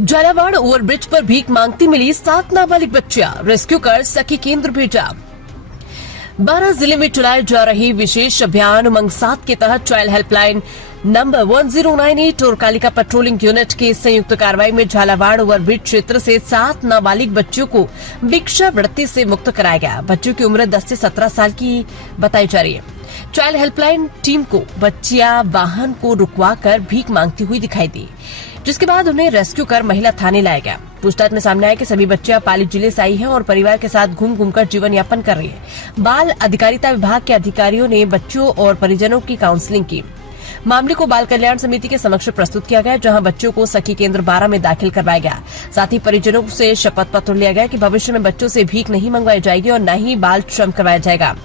Jhalawar overbridge पर भीख मांगती मिली 7 नाबालिग बच्चियां, रेस्क्यू कर सखी केंद्र भेजा। 12 जिले में चलाए जा रही विशेष अभियान उमंग 7 के तहत चाइल्ड हेल्पलाइन नंबर 1098 और कालिका पेट्रोलिंग यूनिट की संयुक्त कार्रवाई में झालावाड़ ओवरब्रिज क्षेत्र से 7 नाबालिग बच्चियों को भिक्षावृत्ति से मुक्त कराया गया। बच्चों की उम्र 10 से 17 साल की बताई जा रही है। चाइल्ड हेल्पलाइन टीम को बच्चियां वाहन को रुकवाकर भीख मांगती हुई दिखाई दी, जिसके बाद उन्हें रेस्क्यू कर महिला थाने लाया गया। पूछताछ में सामने आया कि सभी बच्चियां पाली जिले से आई हैं और परिवार के साथ घूम घूमकर जीवन यापन कर रही है। बाल अधिकारिता विभाग के अधिकारियों ने बच्चों और परिजनों की काउंसलिंग की। मामले को बाल कल्याण समिति के समक्ष प्रस्तुत किया गया, जहां बच्चों को सखी केंद्र 12 में दाखिल करवाया गया। साथ ही परिजनों से शपथ पत्र लिया गया कि भविष्य में बच्चों से भीख नहीं मंगवाई जाएगी और न ही बाल श्रम करवाया जाएगा।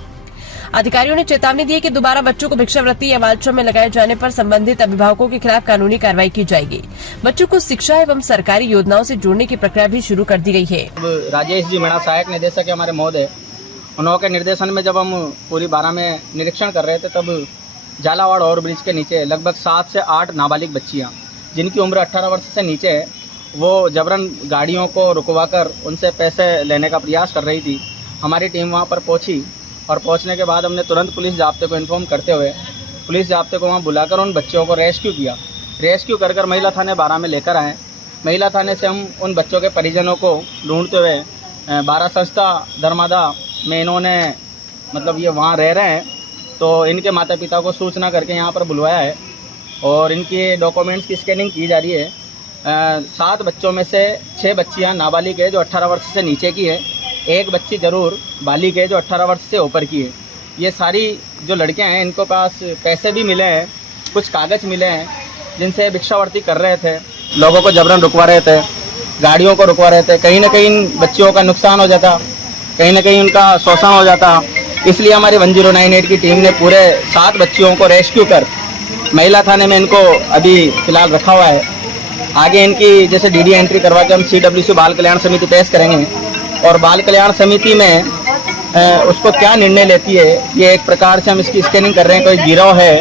अधिकारियों ने चेतावनी दी कि दोबारा बच्चों को भिक्षावृत्ति या बाल श्रम में लगाए जाने पर संबंधित अभिभावकों के खिलाफ कानूनी कार्रवाई की जाएगी। बच्चों को शिक्षा एवं सरकारी योजनाओं से जोड़ने की प्रक्रिया भी शुरू कर दी गई है। राजेश जी मीणा सहायक निदेशक है हमारे महोदय, उनके निर्देशन में जब हम पूरी 12 में निरीक्षण कर रहे थे, तब झालावाड़ ओवरब्रिज के नीचे लगभग 7 से 8 नाबालिग बच्चियाँ जिनकी उम्र 18 वर्ष से नीचे है, वो जबरन गाड़ियों को रुकवाकर उनसे पैसे लेने का प्रयास कर रही थी। हमारी टीम वहाँ पर पहुँची और पहुंचने के बाद हमने तुरंत पुलिस जाब्ते को इन्फॉर्म करते हुए पुलिस जाब्ते को वहां बुलाकर उन बच्चों को रेस्क्यू किया। रेस्क्यू कर महिला थाने 12 में लेकर आए। महिला थाने से हम उन बच्चों के परिजनों को ढूंढते हुए 12 संस्था धर्मादा में इन्होंने मतलब ये वहाँ रह रहे हैं, तो इनके माता पिता को सूचना करके यहाँ पर बुलवाया है और इनके डॉक्यूमेंट्स की स्कैनिंग की जा रही है। 7 बच्चों में से 6 बच्चियाँ नाबालिग है जो 18 वर्ष से नीचे की है, एक बच्ची जरूर बालिग है जो 18 वर्ष से ऊपर की है। ये सारी जो लड़कियां हैं इनको पास पैसे भी मिले हैं, कुछ कागज़ मिले हैं जिनसे भिक्षावृत्ति कर रहे थे, लोगों को जबरन रुकवा रहे थे, गाड़ियों को रुकवा रहे थे। कहीं ना कहीं बच्चियों का नुकसान हो जाता, कहीं ना कहीं उनका शोषण हो जाता। इसलिए हमारी 1098 की टीम ने पूरे 7 बच्चियों को रेस्क्यू कर महिला थाने में इनको अभी फिलहाल रखा हुआ है। आगे इनकी जैसे DD एंट्री करवा के हम CWC बाल कल्याण समिति पेश करेंगे और बाल कल्याण समिति में उसको क्या निर्णय लेती है, ये एक प्रकार से हम इसकी स्कैनिंग कर रहे हैं। कोई गिरोह है,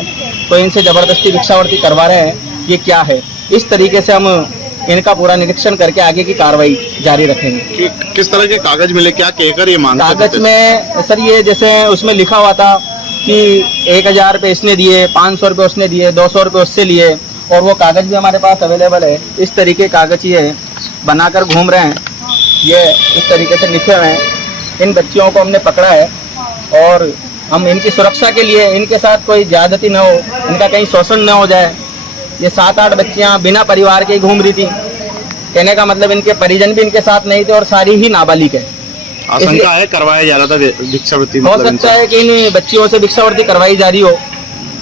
कोई इनसे ज़बरदस्ती भिक्षावृत्ति करवा रहे हैं, ये क्या है, इस तरीके से हम इनका पूरा निरीक्षण करके आगे की कार्रवाई जारी रखेंगे। किस तरह के कागज मिले, क्या कहकर ये मांग? कागज में सर ये जैसे उसमें लिखा हुआ था कि 1000 रुपये इसने दिए, 500 रुपये उसने दिए, 200 रुपये उससे लिए, और वो कागज भी हमारे पास अवेलेबल है। इस तरीके कागज ये बनाकर घूम रहे हैं, ये इस तरीके से लिखे हुए हैं। इन बच्चियों को हमने पकड़ा है और हम इनकी सुरक्षा के लिए इनके साथ कोई ज्यादती न हो, इनका कहीं शोषण न हो जाए। ये 7-8 बच्चियां बिना परिवार के घूम रही थी। कहने का मतलब इनके परिजन भी इनके साथ नहीं थे और सारी ही नाबालिग है। आशंका है करवाया जा रहा था भिक्षावृत्ति, हो सकता है कि इन बच्चियों से भिक्षावृत्ति करवाई जा रही हो,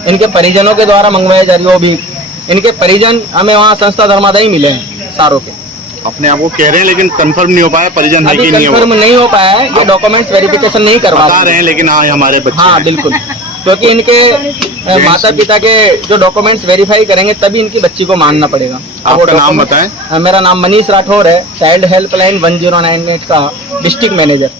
इनके परिजनों के द्वारा मंगवाई जा रही हो। भी इनके परिजन हमें वहाँ संस्था धर्मादा ही मिले हैं सारों के। अपने आप को कह रहे हैं लेकिन कंफर्म नहीं हो पाया परिजन है कि नहीं, कंफर्म नहीं हो पाया है। ये डॉक्यूमेंट्स वेरिफिकेशन नहीं करवा रहे हैं, लेकिन हाँ हमारे बच्चे, हाँ बिल्कुल, क्योंकि इनके माता पिता के जो डॉक्यूमेंट्स वेरीफाई करेंगे तभी इनकी बच्ची को मानना पड़ेगा। आपका नाम बताएं? मेरा नाम मनीष राठौर है, चाइल्ड हेल्पलाइन 1098 का डिस्ट्रिक्ट मैनेजर।